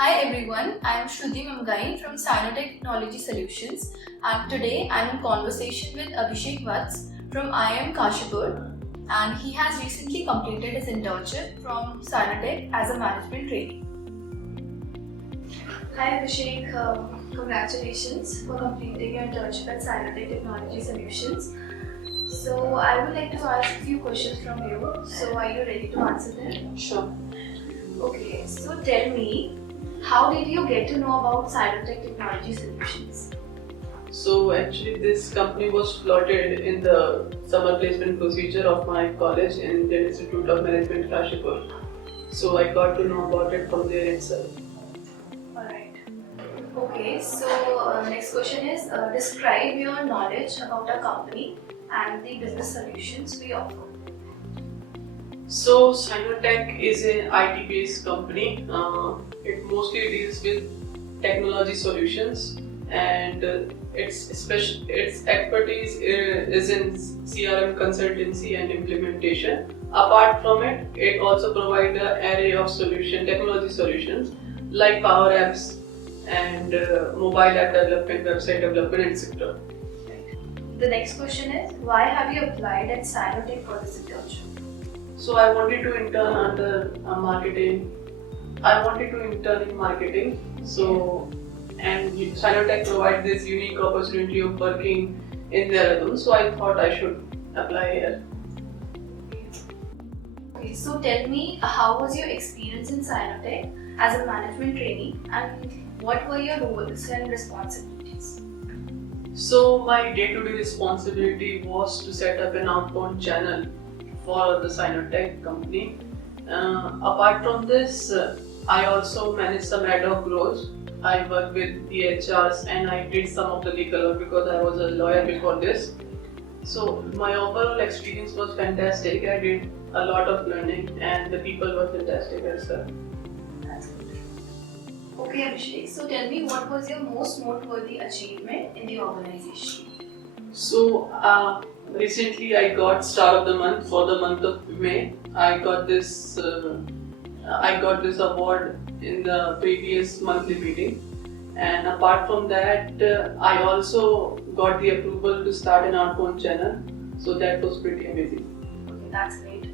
Hi everyone, I am Shruti Mamgai from Sinotech Technology Solutions, and today I am in conversation with Abhishek Vats from IIM Kashipur, and he has recently completed his internship from Sinotech as a management trainee. Hi Abhishek, congratulations for completing your internship at Sinotech Technology Solutions. So I would like to ask a few questions from you. So are you ready to answer them? Sure. Okay, so tell me, how did you get to know about Sinotech Technology Solutions? So actually this company was plotted in the summer placement procedure of my college in Indian Institute of Management, Kashipur. So I got to know about it from there itself. Alright. Okay, so next question is, describe your knowledge about our company and the business solutions we offer. So Sinotech is an IT-based company. It mostly deals with technology solutions, and its expertise is in CRM consultancy and implementation. Apart from it, it also provides an array of technology solutions like Power Apps and mobile app development, website development, etc. The next question is, why have you applied at Sinotech for this internship? So I wanted to intern under marketing. I wanted to intern in marketing. So and Sinotech provides this unique opportunity of working in Dehradun. So I thought I should apply here. Okay, so tell me, how was your experience in Sinotech as a management trainee, and what were your roles and responsibilities? So my day-to-day responsibility was to set up an outbound channel for the Sinotech company. Apart from this, I also manage some ad hoc roles. I work with the HRs and I did some of the legal work because I was a lawyer before this. So my overall experience was fantastic. I did a lot of learning and the people were fantastic as well. That's good. Okay, Abhishek, so tell me, what was your most noteworthy achievement in the organization? So recently I got Star of the Month for the month of May. I got this award in the previous monthly meeting, and apart from that, I also got the approval to start an outbound channel. So that was pretty amazing. Okay, that's great.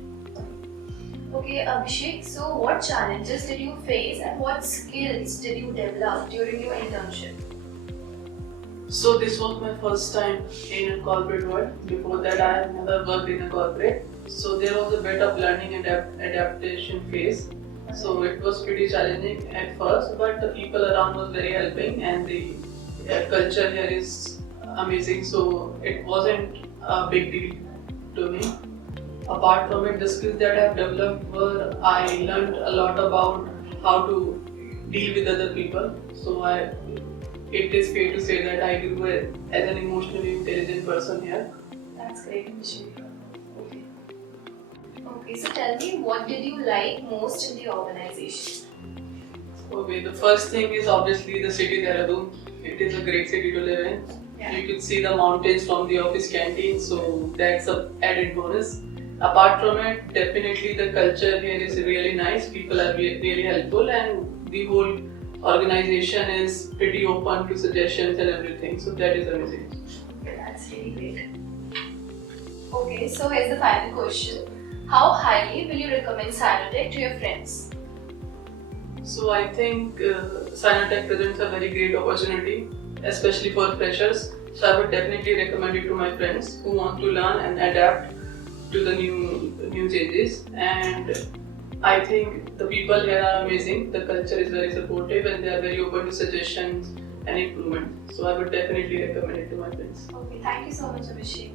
Okay, Abhishek, so what challenges did you face and what skills did you develop during your internship? So this was my first time in a corporate world. Before that, I had never worked in a corporate. So there was a bit of learning and adaptation phase. So it was pretty challenging at first, but the people around was very helping, and the culture here is amazing. So it wasn't a big deal to me. Apart from it, the skills that I have developed were I learned a lot about how to deal with other people. So it is fair to say that I grew as an emotionally intelligent person here. That's great, Abhishek. Okay. Okay, so tell me, what did you like most in the organization? Okay, the first thing is obviously the city Dehradun. It is a great city to live in. Yeah. You can see the mountains from the office canteen, so that's an added bonus. Apart from it, definitely the culture here is really nice. People are really helpful, and the whole organization is pretty open to suggestions and everything. So that is amazing. Okay, that's really great. Okay, so here's the final question. How highly will you recommend Sinotech to your friends? So I think Sinotech presents a very great opportunity, especially for freshers. So I would definitely recommend it to my friends who want to learn and adapt to the new changes. And I think the people here are amazing. The culture is very supportive and they are very open to suggestions and improvement. So I would definitely recommend it to my friends. Okay, thank you so much, Abhishek.